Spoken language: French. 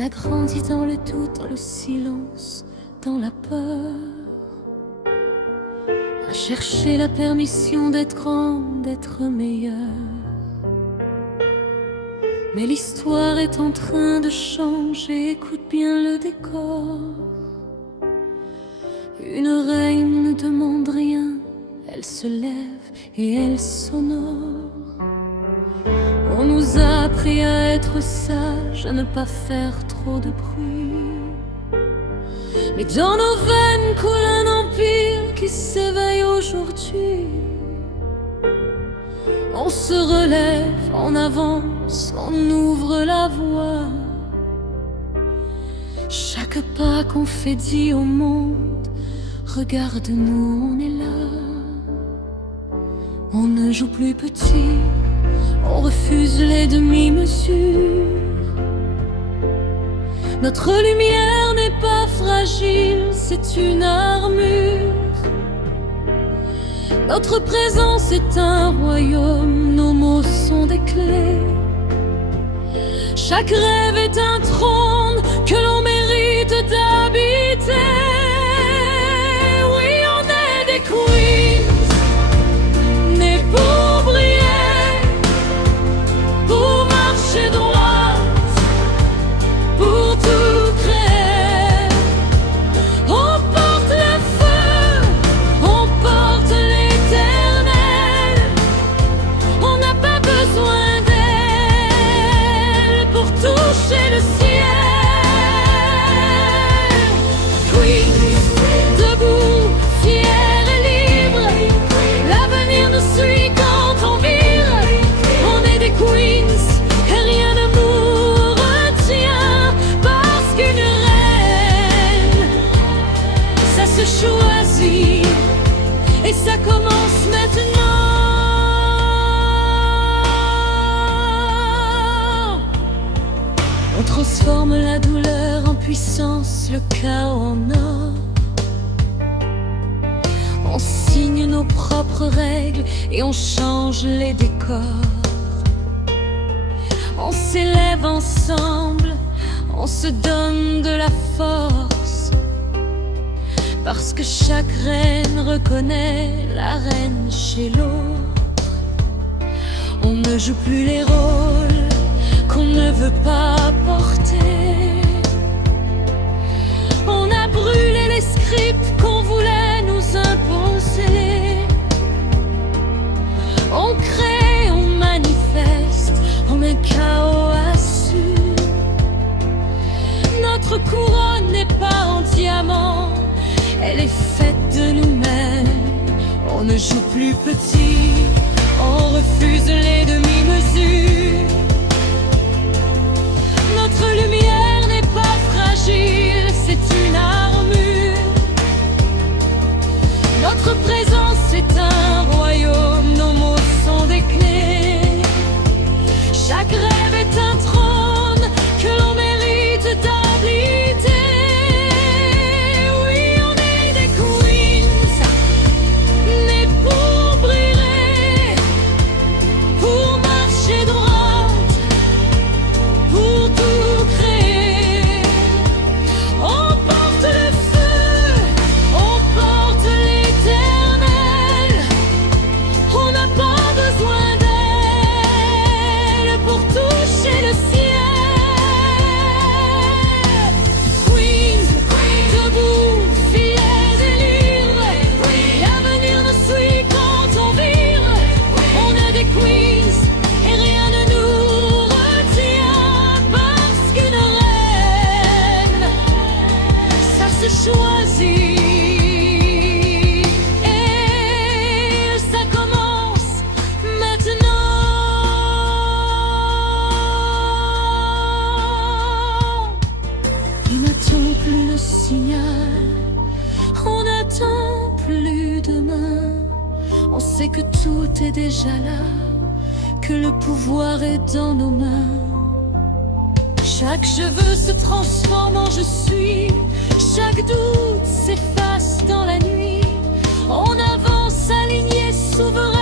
a grandi dans le doute, dans le silence, dans la peur, à chercher la permission d'être grand, d'être meilleur. Mais l'histoire est en train de changer, écoute bien le décor. Une reine ne demande rien, elle se lève et elle s'honore. On nous a appris à être sages, à ne pas faire trop de bruit. Mais dans nos veines coule un empire qui s'éveille aujourd'hui. On se relève, on avance, on ouvre la voie. Chaque pas qu'on fait dit au monde: regarde-nous, on est là. On ne joue plus petit, on refuse les demi-mesures. Notre lumière n'est pas fragile, c'est une armure. Notre présence est un royaume, nos mots sont des clés. Chaque rêve est un trône que l'on mérite d'habiter. Oui, on est des queens, nés pour briller, pour marcher droit, pour tout créer. On porte le feu, on porte l'éternel. On n'a pas besoin d'elle pour toucher le ciel. Queens, debout, fiers et libres, l'avenir nous suit quand on vire. On est des queens et rien ne nous retient, parce qu'une reine, ça se choisit et ça commence maintenant. On transforme la douleur en puissance, le chaos en or. On signe nos propres règles et on change les décors. On s'élève ensemble, on se donne de la force, parce que chaque reine reconnaît la reine chez l'autre. On ne joue plus les rôles qu'on ne veut pas porter. On a brûlé les scripts qu'on voulait nous imposer. On crée, on manifeste, on met chaos assure. Notre couronne n'est pas en diamant, elle est faite de nous-mêmes. On ne joue plus petit, on refuse les demi-mesures. Notre lumière n'est pas fragile, c'est une armure. Notre présence est un royaume, nos mots sont des clés. Chaque rêve est un trône que l'on mérite d'habiter. Oui, on est des queens, nés pour briller, pour marcher droit, pour tout créer. On porte le feu, on porte l'éternel. On n'a pas besoin d'elle pour toucher le ciel. Queens, debout, fiers et libres, l'avenir nous suit quand on vire. On est des queens et rien ne nous retient, parce qu'une reine, ça se choisit et ça commence maintenant. On n'attend plus le signal, on n'attend plus demain. On sait que tout est déjà là, que le pouvoir est dans nos mains. Chaque je veux se transforme en je suis. Chaque doute s'efface dans la nuit. On avance aligné, souverain.